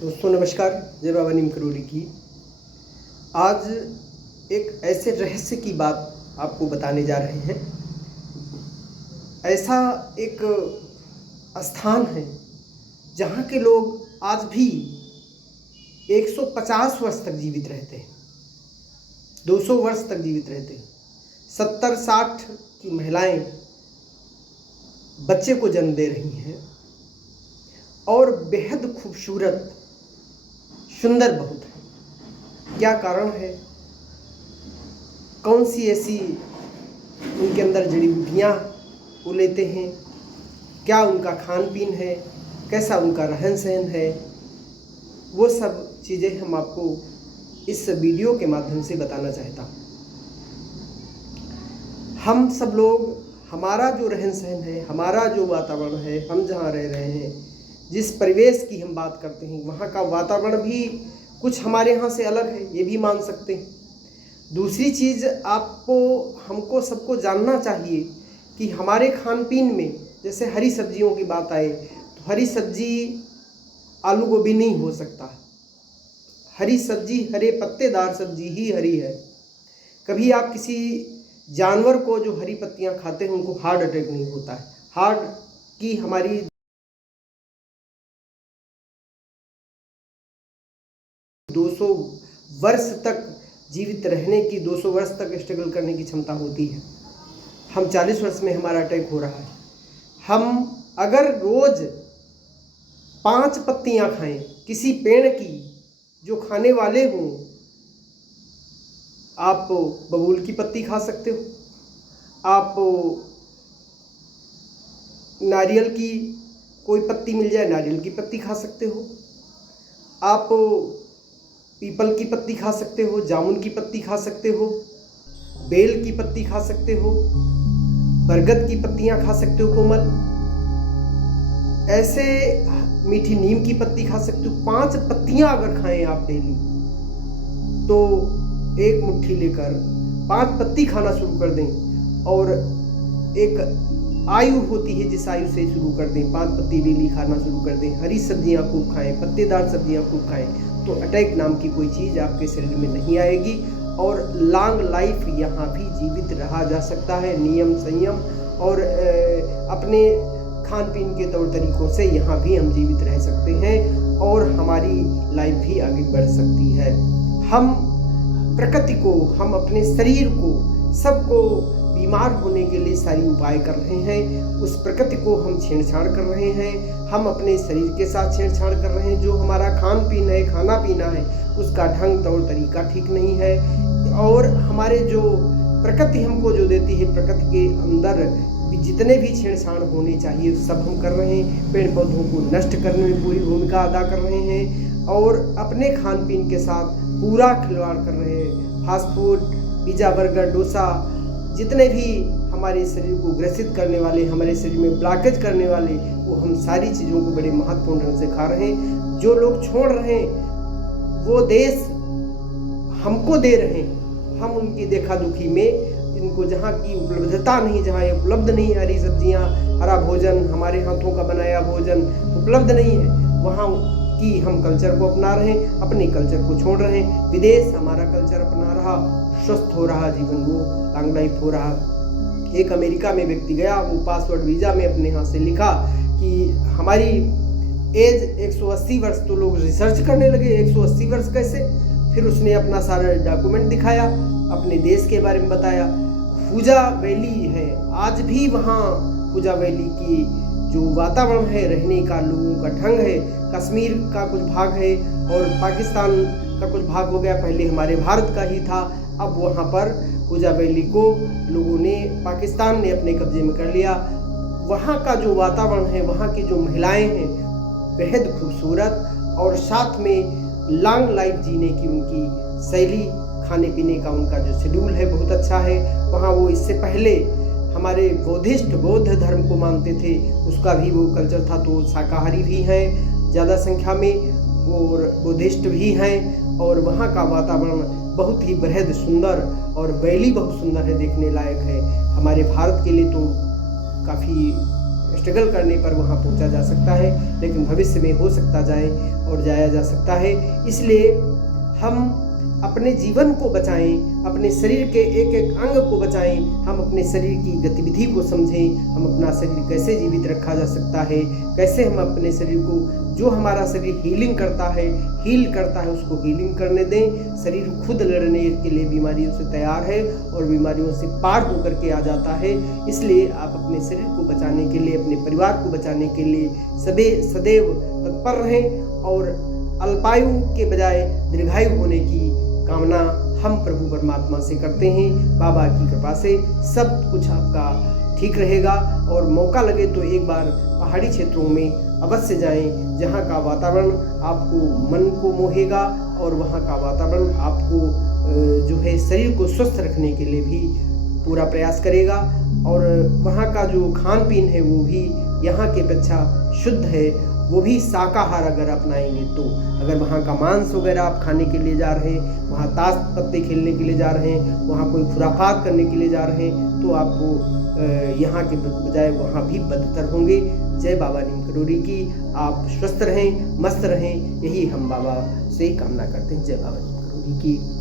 दोस्तों नमस्कार। जय बाबा नीम करोली की। आज एक ऐसे रहस्य की बात आपको बताने जा रहे हैं। ऐसा एक स्थान है जहाँ के लोग आज भी 150 वर्ष तक जीवित रहते हैं, 200 वर्ष तक जीवित रहते हैं। 70-60 की महिलाएं बच्चे को जन्म दे रही हैं और बेहद खूबसूरत सुंदर बहुत है। क्या कारण है? कौन सी ऐसी उनके अंदर जड़ी बूटियाँ वो लेते हैं? क्या उनका खान पीन है? कैसा उनका रहन सहन है? वो सब चीज़ें हम आपको इस वीडियो के माध्यम से बताना चाहता हूँ। हम सब लोग, हमारा जो रहन सहन है, हमारा जो वातावरण है, हम जहाँ रह रहे हैं, जिस परिवेश की हम बात करते हैं, वहाँ का वातावरण भी कुछ हमारे यहाँ से अलग है, ये भी मान सकते हैं। दूसरी चीज़ आपको, हमको सबको जानना चाहिए कि हमारे खान पीन में जैसे हरी सब्जियों की बात आए तो हरी सब्जी आलू गोभी नहीं हो सकता। हरी सब्जी, हरे पत्तेदार सब्जी ही हरी है। कभी आप किसी जानवर को जो हरी पत्तियाँ खाते हैं उनको हार्ट अटैक नहीं होता है। हार्ट की हमारी 200 वर्ष तक जीवित रहने की, 200 वर्ष तक स्ट्रगल करने की क्षमता होती है। हम 40 वर्ष में हमारा अटैक हो रहा है। हम अगर रोज 5 पत्तियां खाएं किसी पेड़ की जो खाने वाले हों, आप बबूल की पत्ती खा सकते हो, आप नारियल की कोई पत्ती मिल जाए नारियल की पत्ती खा सकते हो, आप पीपल की पत्ती खा सकते हो, जामुन की पत्ती खा सकते हो, बेल की पत्ती खा सकते हो, बरगद की पत्तियां खा सकते हो कोमल, ऐसे मीठी नीम की पत्ती खा सकते हो। 5 पत्तियां अगर खाएं आप डेली तो एक मुट्ठी लेकर 5 पत्ती खाना शुरू कर दें और एक आयु होती है जिस आयु से शुरू कर दें, 5 पत्ती डेली खाना शुरू कर दें। हरी सब्जियां खूब खाएं, पत्तेदार सब्जियां खूब खाएं तो अटैक नाम की कोई चीज़ आपके शरीर में नहीं आएगी और लॉन्ग लाइफ यहाँ भी जीवित रहा जा सकता है। नियम संयम और अपने खान पीन के तौर तरीकों से यहाँ भी हम जीवित रह सकते हैं और हमारी लाइफ भी आगे बढ़ सकती है। हम प्रकृति को, हम अपने शरीर को, सबको बीमार होने के लिए सारी उपाय कर रहे हैं। उस प्रकृति को हम छेड़छाड़ कर रहे हैं, हम अपने शरीर के साथ छेड़छाड़ कर रहे हैं। जो हमारा खान पीन है, खाना पीना है, उसका ढंग तौर तरीका ठीक नहीं है और हमारे जो प्रकृति हमको जो देती है, प्रकृति के अंदर जितने भी छेड़छाड़ होने चाहिए सब हम कर रहे हैं। पेड़ पौधों को नष्ट करने में पूरी भूमिका अदा कर रहे हैं और अपने खान पीन के साथ पूरा खिलवाड़ कर रहे हैं। Fast food, pizza, burger, dosa, जितने भी हमारे शरीर को ग्रसित करने वाले, हमारे शरीर में ब्लॉकेज करने वाले, वो हम सारी चीज़ों को बड़े महत्वपूर्ण ढंग से खा रहे हैं। जो लोग छोड़ रहे हैं वो देश हमको दे रहे हैं, हम उनकी देखा दुखी में, इनको जहाँ की उपलब्धता नहीं, जहाँ ये उपलब्ध नहीं, हरी सब्जियाँ, हरा भोजन, हमारे हाथों का बनाया भोजन उपलब्ध नहीं है, वहाँ की हम कल्चर को अपना रहे हैं, अपने कल्चर को छोड़ रहे हैं। विदेश हमारा कल्चर अपना रहा, स्वस्थ हो रहा जीवन, वो लॉन्ग लाइफ हो रहा। एक अमेरिका में व्यक्ति गया, वो पासवर्ड वीज़ा में अपने हाथ से लिखा कि हमारी एज 180 वर्ष, तो लोग रिसर्च करने लगे 180 वर्ष कैसे। फिर उसने अपना सारा डॉक्यूमेंट दिखाया, अपने देश के बारे में बताया। पूजा वैली है, आज भी वहाँ पूजा वैली की जो वातावरण है, रहने का, लोगों का ढंग है, कश्मीर का कुछ भाग है और पाकिस्तान का कुछ भाग हो गया, पहले हमारे भारत का ही था। अब वहाँ पर पूजा वैली को लोगों ने, पाकिस्तान ने अपने कब्जे में कर लिया। वहाँ का जो वातावरण है, वहाँ की जो महिलाएं हैं बेहद खूबसूरत और साथ में लॉन्ग लाइफ जीने की उनकी शैली, खाने पीने का उनका जो शेड्यूल है बहुत अच्छा है। वहाँ वो इससे पहले हमारे बौद्ध धर्म को मानते थे, उसका भी वो कल्चर था, तो शाकाहारी भी हैं ज़्यादा संख्या में और बुद्धिस्ट भी हैं और वहाँ का वातावरण बहुत ही बेहद सुंदर और वैली बहुत सुंदर है, देखने लायक है। हमारे भारत के लिए तो काफ़ी स्ट्रगल करने पर वहाँ पहुँचा जा सकता है, लेकिन भविष्य में हो सकता जाए और जाया जा सकता है। इसलिए हम अपने जीवन को बचाएं, अपने शरीर के एक एक अंग को बचाएं, हम अपने शरीर की गतिविधि को समझें, हम अपना शरीर कैसे जीवित रखा जा सकता है, कैसे हम अपने शरीर को, जो हमारा शरीर हील करता है उसको हीलिंग करने दें। शरीर खुद लड़ने के लिए बीमारियों से तैयार है और बीमारियों से पार होकर के आ जाता है। इसलिए आप अपने शरीर को बचाने के लिए, अपने परिवार को बचाने के लिए सदैव तत्पर रहें और अल्पायु के बजाय दीर्घायु होने की कामना हम प्रभु परमात्मा से करते हैं। बाबा की कृपा से सब कुछ आपका ठीक रहेगा और मौका लगे तो एक बार पहाड़ी क्षेत्रों में अवश्य जाएं, जहाँ का वातावरण आपको मन को मोहेगा और वहाँ का वातावरण आपको जो है शरीर को स्वस्थ रखने के लिए भी पूरा प्रयास करेगा। और वहाँ का जो खान पीन है वो भी यहाँ के अपेक्षा शुद्ध है, वो भी शाकाहार अगर अपनाएंगे तो। अगर वहाँ का मांस वगैरह आप खाने के लिए जा रहे हैं, वहाँ ताश पत्ते खेलने के लिए जा रहे हैं, वहाँ कोई खुराफात करने के लिए जा रहे हैं, तो आपको यहाँ के बजाय वहाँ भी बदतर होंगे। जय बाबा नीम करोड़ी की। आप स्वस्थ रहें, मस्त रहें, यही हम बाबा से कामना करते हैं। जय बाबा नीम करोड़ी की।